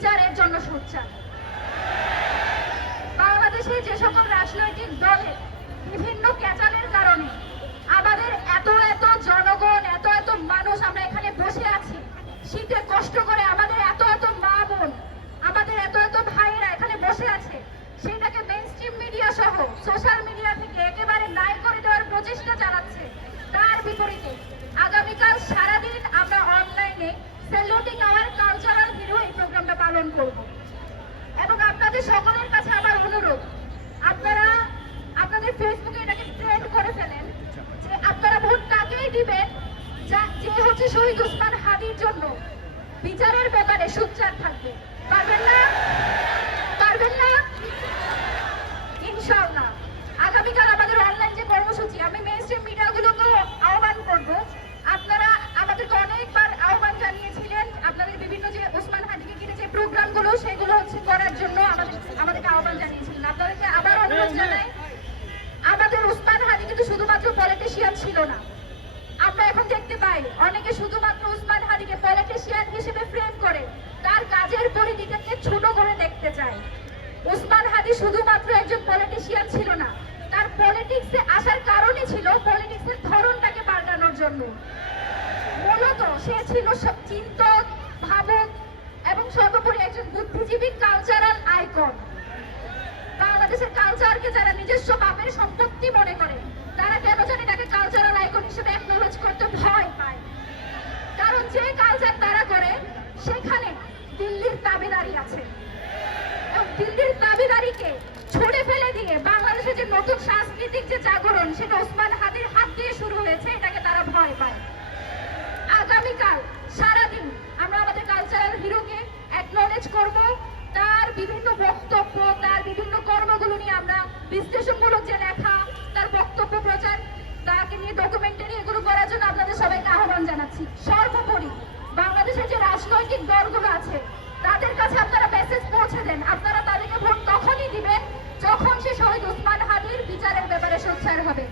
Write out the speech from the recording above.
বিচারের জন্য সোচ্চার। বাংলাদেশে যে সকল রাজনৈতিক দলের বিভিন্ন ক্যাচালের কারণে আমাদের এত এত জনগণ, এত এত মানুষ আমরা এখানে বসে আছি, শীতে কষ্ট করে আমাদের এত এত মা বোন, আমাদের এত এত ভাইয়েরা এখানে বসে আছে, সেটাকে মেইনস্ট্রিম মিডিয়া সহ সোশ্যাল মিডিয়া থেকে একেবারে নাই করে দেওয়ার প্রচেষ্টা চালাচ্ছে। তার বিপরীতে আগামীকাল সারাদিন আমরা অনলাইনে সেলুটিং আওয়ার কালচারাল হিরো এই প্রোগ্রামটা পালন করব। এবং আপনাদের সকলের কাছে আমার অনুরোধ, আপনারা আপনাদের ফেসবুকে এটাকে ট্রেন্ড করে ফেলেন যে আপনারা ভোট তাকেই দিবেন যে হচ্ছে শহীদ ওসমান হাদির জন্য বিচারের ব্যাপারে সোচ্চার থাকবে। পারবেন না? পারবেন না? ইনশাআল্লাহ আগামীকাল আমাদের অনলাইন যে কর্মসূচি, আমি মেইনস্ট্রিম মিডিয়াগুলোকে আহ্বান করব, আপনারা আমাদেরকে অনেকবার আহ্বান জানিয়েছিলেন আপনাদের বিভিন্ন যে ওসমান হাদিকে ঘিরে যে প্রোগ্রামগুলো সেগুলো হচ্ছে করার জন্য আমাদেরকে আহ্বান জানিয়েছিলেন। আপনাদেরকে আবার অনুরোধ জানাই, আমাদের ওসমান হাদি কিন্তু শুধুমাত্র পলিটিশিয়ান ছিল না। আমরা এখন দেখতে পাই অনেকে শুধুমাত্র ওসমান হাদিকে পলিটিশিয়ান হিসেবে ফ্রেম করে তার কাজের পরিধিটাকে ছোট করে দেখতে চায়। ওসমান হাদি শুধুমাত্র একজন পলিটিশিয়ান ছিল না, তার পলিটিক্সে আসার কারণই ছিল পলিটিক্সের ধরনটাকে পাল্টানোর জন্য। মূলত সে ছিল চিন্তক, ভাবক এবং সর্বোপরি একজন বুদ্ধিজীবী, কালচারাল আইকন। বাংলাদেশের কালচারকে যারা নিজস্ব বাপের সম্পত্তি মনে করে তারা কেন জানি তাকে কালচারাল আইকন হিসেবে অ্যাকনোলেজ করতে ভয় পায়। কারণ যে কালচার তারা করে সেখানে দিল্লির দাবিদারি আছে, এবং দিল্লির দাবিদারিকে ছুড়ে ফেলে দিয়ে বাংলাদেশের যে নতুন সাংস্কৃতিক যে জাগরণ সেটা ওসমান হাদির হাত দিয়ে শুরু হয়েছে, এটাকে তারা ভয় পায়। আগামীকাল সারাদিন আমরা আমাদের কালচারাল হিরোকে অ্যাকনোলেজ করব, তার বিভিন্ন বক্তব্য, তার বিভিন্ন কর্মগুলো নিয়ে আমরা বিশ্লেষণমূলক যে লেখা, তার বক্তব্য প্রচার, তাকে নিয়ে ডকুমেন্টারি, এগুলো করার জন্য আপনাদের সবাইকে আহ্বান জানাচ্ছি। সর্বোপরি বাংলাদেশের যে রাজনৈতিক দলগুলো আছে তাদের কাছে আপনারা মেসেজ পৌঁছে দেন, আপনারা তাদেরকে ভোট তখনই দিবেন যখন সে শহীদ ওসমান হাদির বিচারের ব্যাপারে সোচ্চার হবে।